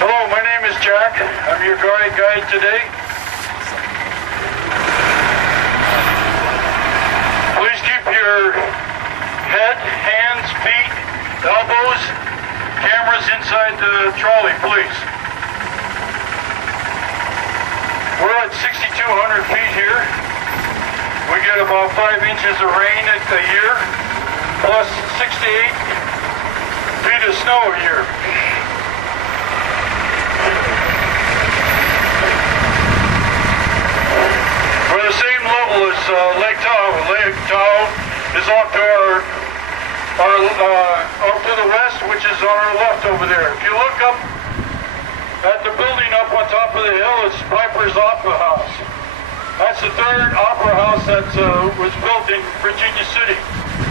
Hello, my name is Jack. I'm your guide today. Please keep your head, hands, feet, elbows, cameras inside the trolley, please. We're at 6,200 feet here. We get about 5 inches of rain a year, plus 6 to 8 feet of snow a year. We're the same level as Lake Tahoe. Lake Tahoe is off to up to the west, which is on our left over there. If you look up at the building up on top of the hill, it's Piper's Opera House. That's the third opera house that was built in Virginia City.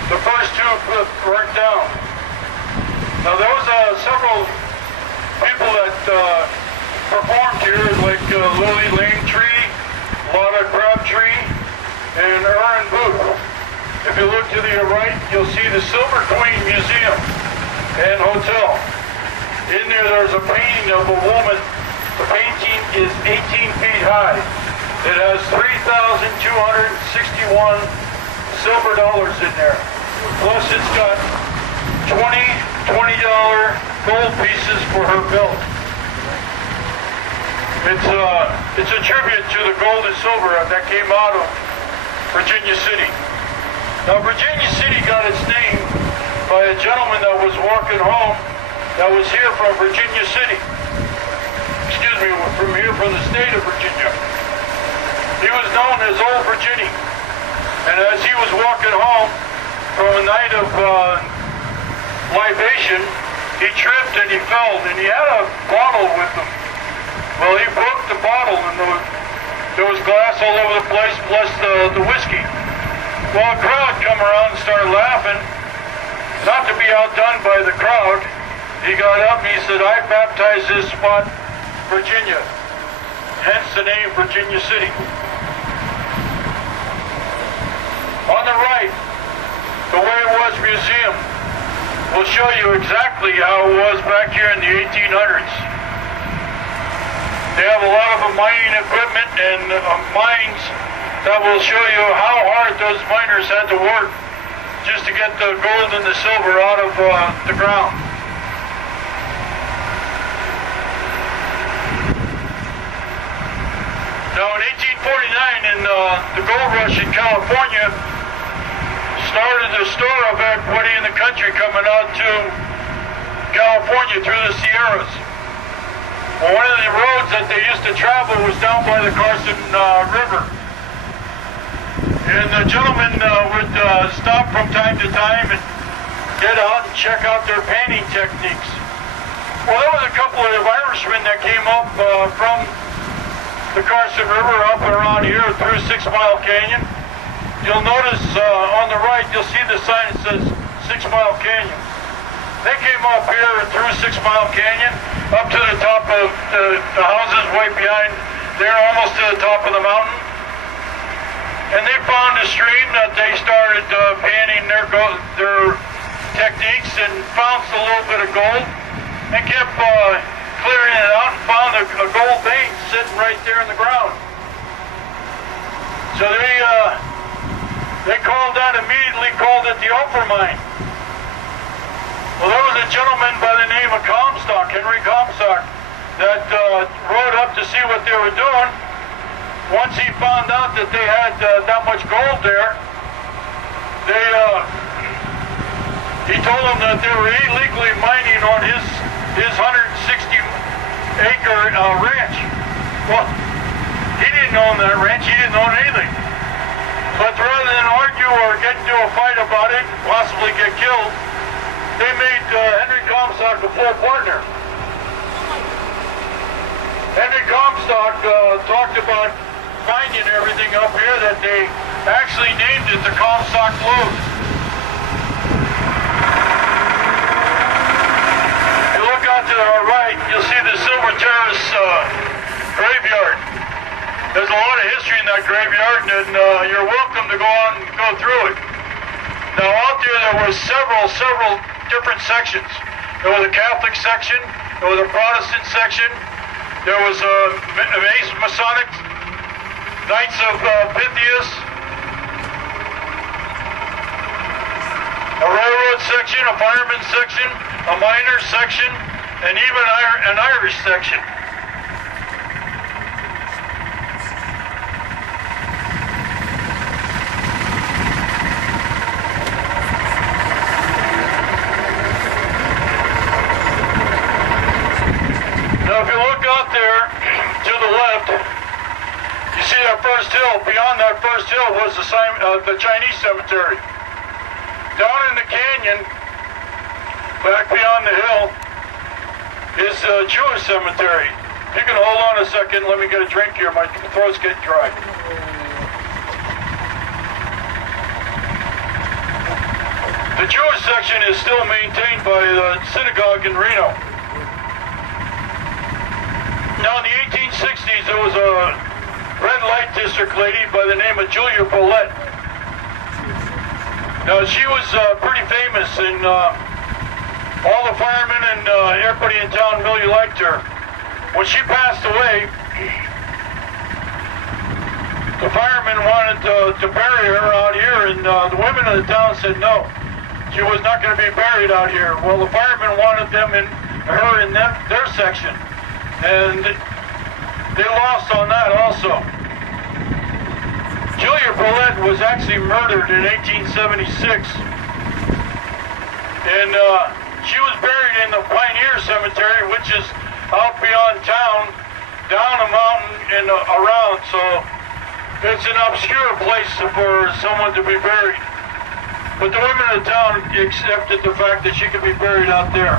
The first two burnt down. Now there was several people that performed here, like Lily Langtree, Lotta Crabtree, and Aaron Booth. If you look to the right, you'll see the Silver Queen Museum and Hotel. In there's a painting of a woman. The painting is 18 feet high. It has 3,261 silver dollars in there. Plus it's got $20 gold pieces for her belt. It's a tribute to the gold and silver that came out of Virginia City. Now Virginia City got its name by a gentleman that was walking home that was here from Virginia City. Excuse me, from here from the state of Virginia. He was known as Old Virginia. And as he was walking home from a night of libation, he tripped and he fell, and he had a bottle with him. Well, he broke the bottle, and there was glass all over the place, plus the whiskey. Well, a crowd come around and started laughing. Not to be outdone by the crowd, he got up and he said, "I baptized this spot Virginia," hence the name Virginia City. On the right, the Way It Was Museum will show you exactly how it was back here in the 1800s. They have a lot of mining equipment and mines that will show you how hard those miners had to work just to get the gold and the silver out of the ground. Now in 1849, in the gold rush in California, started the store of everybody in the country coming out to California through the Sierras. Well, one of the roads that they used to travel was down by the Carson River. And the gentlemen would stop from time to time and get out and check out their panning techniques. Well, there was a couple of Irishmen that came up from the Carson River up and around here through 6 Mile Canyon. You'll notice on the right, you'll see the sign that says 6 Mile Canyon. They came up here and through 6 Mile Canyon, up to the top of the houses way behind there, almost to the top of the mountain. And they found a stream that they started panning their techniques and found a little bit of gold and kept clearing it out and found a gold vein sitting right there in the ground. So they called that, immediately called it the Ophir Mine. Well, there was a gentleman by the name of Comstock, Henry Comstock, that rode up to see what they were doing. Once he found out that they had that much gold there, he told them that they were illegally mining on his 160-acre ranch. Well, he didn't own that ranch, he didn't own anything. But rather than argue or get into a fight about it, possibly get killed, they made Henry Comstock a full partner. Henry Comstock talked about finding everything up here that they actually named it the Comstock Lode. If you look out to our right, you'll see the Silver Terrace graveyard. There's a lot of history in that graveyard, and you're welcome to go on and go through it. Now out there were several different sections. There was a Catholic section. There was a Protestant section. There was a Masonic, Knights of Pythias, a railroad section, a fireman section, a miners section, and even an Irish section. Now if you look out there to the left, you see that first hill. Beyond that first hill was the Chinese cemetery. Down in the canyon, back beyond the hill, is the Jewish cemetery. You can hold on a second, let me get a drink here, my throat's getting dry. The Jewish section is still maintained by the synagogue in Reno. Now in the 1860s, there was a red light district lady by the name of Julia Paulette. Now she was pretty famous, and all the firemen and everybody in town really liked her. When she passed away, the firemen wanted to bury her out here, and the women of the town said no. She was not going to be buried out here. Well, the firemen wanted her in their section, and they lost on that also. Julia Paulette was actually murdered in 1876, and she was buried in the Pioneer Cemetery, which is out beyond town, down a mountain and around, so it's an obscure place for someone to be buried. But the women of the town accepted the fact that she could be buried out there.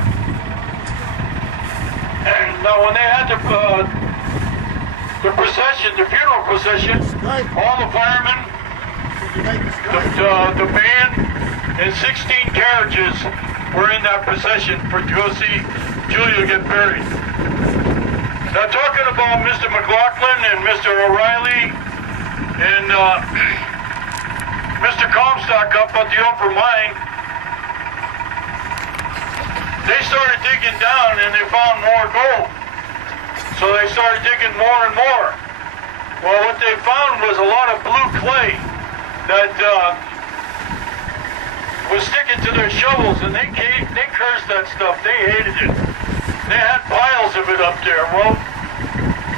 And now when they had the procession, the funeral procession, all the firemen, the band, and 16 carriages were in that procession to go see Julia get buried. Now talking about Mr. McLaughlin and Mr. O'Reilly and Mr. Comstock up at the upper mine, they started digging down and they found more gold. So they started digging more and more. Well, what they found was a lot of blue clay that was sticking to their shovels, and they cursed that stuff. They hated it. They had piles of it up there. Well,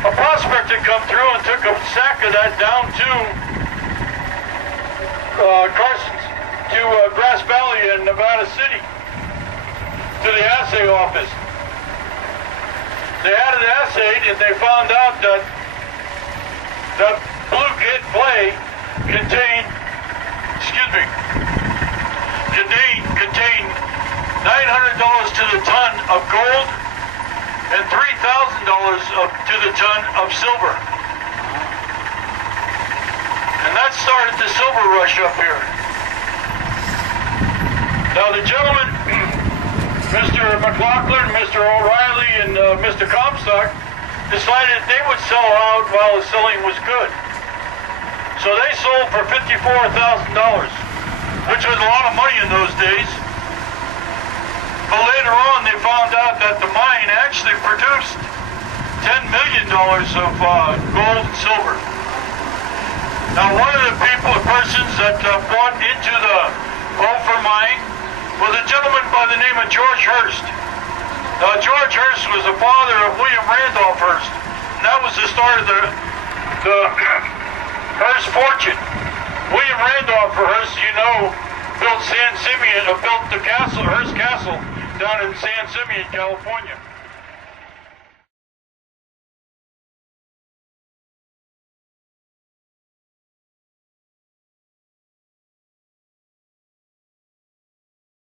a prospector come through and took a sack of that down to Grass Valley in Nevada City, to the assay office. They had it assayed, and they found out that that blue clay contained $900 to the ton of gold and $3,000 to the ton of silver. And that started the silver rush up here. Now the gentleman, Mr. McLaughlin, Mr. O'Reilly, and Mr. Comstock decided they would sell out while the selling was good. So they sold for $54,000, which was a lot of money in those days. But later on they found out that the mine actually produced $10 million of gold and silver. Now one of the persons that bought into the Ophir mine was a gentleman by the name of George Hurst. Now George Hurst was the father of William Randolph Hearst, and that was the start of the Hearst fortune. William Randolph Hearst, you know, built the castle, Hearst Castle, down in San Simeon, California.